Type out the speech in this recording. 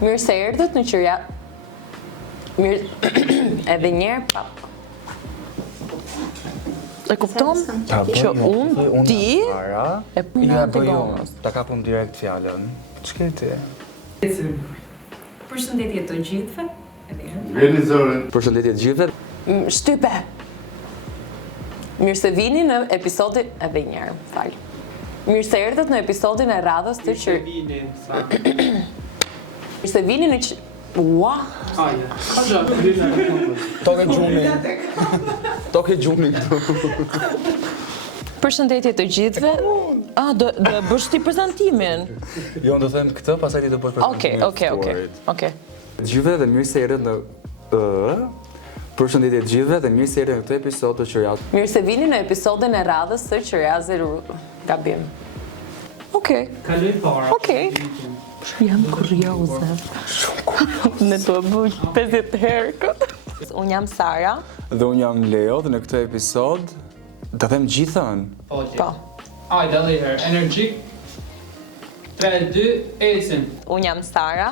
Mirë se erdhët në qyria... Mirë... Edhe njerë prap. E kupton? Që unë, ti, e puna të gonës. Ta kapëm direkt fjallën. Ç'ke ti? Përshëndetje të gjithëve. Përshëndetje të gjithëve. Shtype! Mirë se vini në episodin... Edhe njerë, falë. Mirë se erdhët në episodin e radhës të Mirë se vini në që... Ua? Toke gjumi. Toke gjumi këtu. Përshëndetje të gjithëve. Do bësh ti prezantimin. Jo, do them këtë, pastaj ti do bësh prezantimin. Okej. Të gjithëve dhe mirë se erdhët në Përshëndetje të gjithëve dhe mirë se erdhët në këtë episod të Qiriaz. Mirë se vini në episodin e radhës të Qiriaz Gabim. Okej. Kaloj para. Okej. Jam kurioze. Ne do të bëj 50 herë këtë. Unë jam Sara. Dhe unë jam Leo dhe në këtë episod ta them gjithën. Po. Hajde edhe një herë. Energjik. 3, 2, ecim. Unë jam Sara.